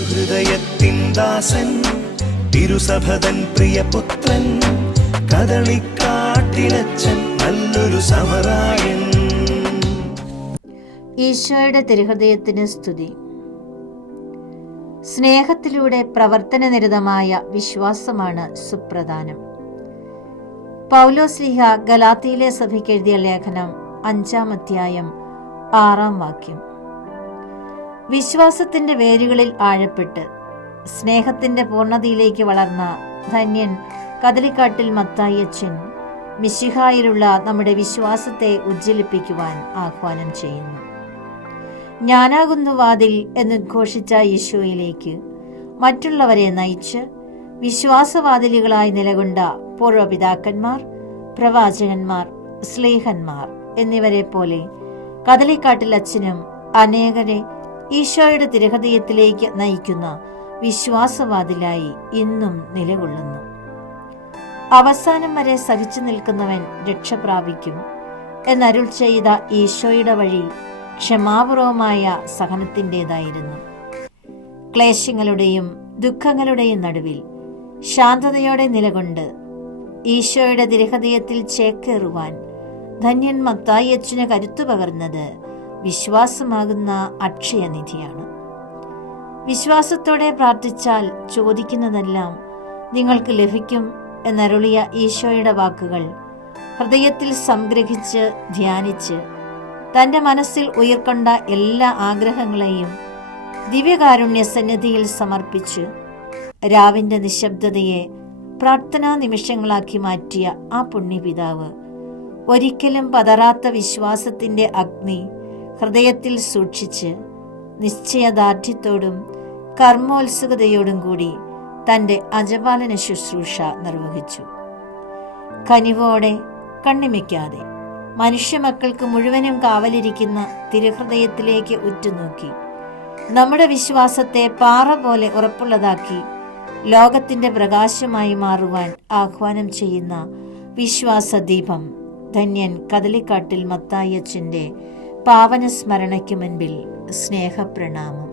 ഹൃദയത്തിൻ ദാസൻ തിരുസഭതൻ പ്രിയപുത്രൻ കദളിക്കാട്ടിലച്ചൻ നല്ലൊരു സമറായൻ. ഈശോയുടെ തിരുഹൃദയത്തിന് സ്തുതി. സ്നേഹത്തിലൂടെ പ്രവർത്തനനിരതമായ വിശ്വാസമാണ് സുപ്രധാനം. പൗലോസ്ലീഹ ഗലാത്യയിലെ സഭയ്ക്ക് എഴുതിയ ലേഖനം 5-ാം അധ്യായം 6-ാം വാക്യം. വിശ്വാസത്തിന്റെ വേരുകളിൽ ആഴപ്പെട്ട് സ്നേഹത്തിന്റെ പൂർണ്ണതയിലേക്ക് വളർന്ന ധന്യൻ കദളിക്കാട്ടിൽ മത്തായി അച്ഛൻ മിശിഹായിലുള്ള നമ്മുടെ വിശ്വാസത്തെ ഉജ്ജ്വലിപ്പിക്കുവാൻ ആഹ്വാനം ചെയ്യുന്നു. ഞാനാകുന്നു വാതിൽ എന്നുദ്ഘോഷിച്ച ഈശോയിലേക്ക് മറ്റുള്ളവരെ നയിച്ച് വിശ്വാസവാതിലുകളായി നിലകൊണ്ട പൂർവ്വപിതാക്കന്മാർ, പ്രവാചകന്മാർ, സ്ലീഹന്മാർ എന്നിവരെ പോലെ കദളിക്കാട്ടിൽ അച്ഛനും അനേകരെ ഈശോയുടെ തിരുഹൃദയത്തിലേക്ക് നയിക്കുന്ന വിശ്വാസവാതിലായി ഇന്നും നിലകൊള്ളുന്നു. അവസാനം വരെ സഹിച്ചു നിൽക്കുന്നവൻ രക്ഷ പ്രാപിക്കും എന്നരുൾ ചെയ്ത ഈശോയുടെ വഴി ക്ഷമാപൂർവമായ സഹനത്തിൻ്റെതായിരുന്നു. ക്ലേശങ്ങളുടെയും ദുഃഖങ്ങളുടെയും നടുവിൽ ശാന്തതയോടെ നിലകൊണ്ട് ഈശോയുടെ തിരുഹൃദയത്തിൽ ചേക്കേറുവാൻ ധന്യൻ മത്തായി അച്ഛന് കരുത്തു പകർന്നത് വിശ്വാസമാകുന്ന അക്ഷയനിധിയാണ്. വിശ്വാസത്തോടെ പ്രാർത്ഥിച്ചാൽ ചോദിക്കുന്നതെല്ലാം നിങ്ങൾക്ക് ലഭിക്കും എന്നരുളിയ ഈശോയുടെ വാക്കുകൾ ഹൃദയത്തിൽ സംഗ്രഹിച്ച് ധ്യാനിച്ച് തൻ്റെ മനസ്സിൽ ഉയർക്കൊണ്ട എല്ലാ ആഗ്രഹങ്ങളെയും ദിവ്യകാരുണ്യ സന്നിധിയിൽ സമർപ്പിച്ച് രാവിൻ്റെ നിശബ്ദതയെ പ്രാർത്ഥനാ നിമിഷങ്ങളാക്കി മാറ്റിയ ആ പുണ്യപിതാവ് ഒരിക്കലും പതറാത്ത വിശ്വാസത്തിൻ്റെ അഗ്നി ഹൃദയത്തിൽ സൂക്ഷിച്ച് നിശ്ചയദാർഢ്യത്തോടും കർമ്മോത്സുകതയോടും കൂടി തൻ്റെ അജപാലന ശുശ്രൂഷ നിർവഹിച്ചു. കനിവോടെ കണ്ണിമയ്ക്കാതെ മനുഷ്യമക്കൾക്ക് മുഴുവനും കാവലിരിക്കുന്ന തിരുഹൃദയത്തിലേക്ക് ഉറ്റുനോക്കി നമ്മുടെ വിശ്വാസത്തെ പാറ പോലെ ഉറപ്പുള്ളതാക്കി ലോകത്തിൻ്റെ പ്രകാശമായി മാറുവാൻ ആഹ്വാനം ചെയ്യുന്ന വിശ്വാസദീപം ധന്യൻ കദളിക്കാട്ടിൽ മത്തായി അച്ഛൻ്റെ പാവന സ്മരണയ്ക്ക് മുൻപിൽ സ്നേഹപ്രണാമം.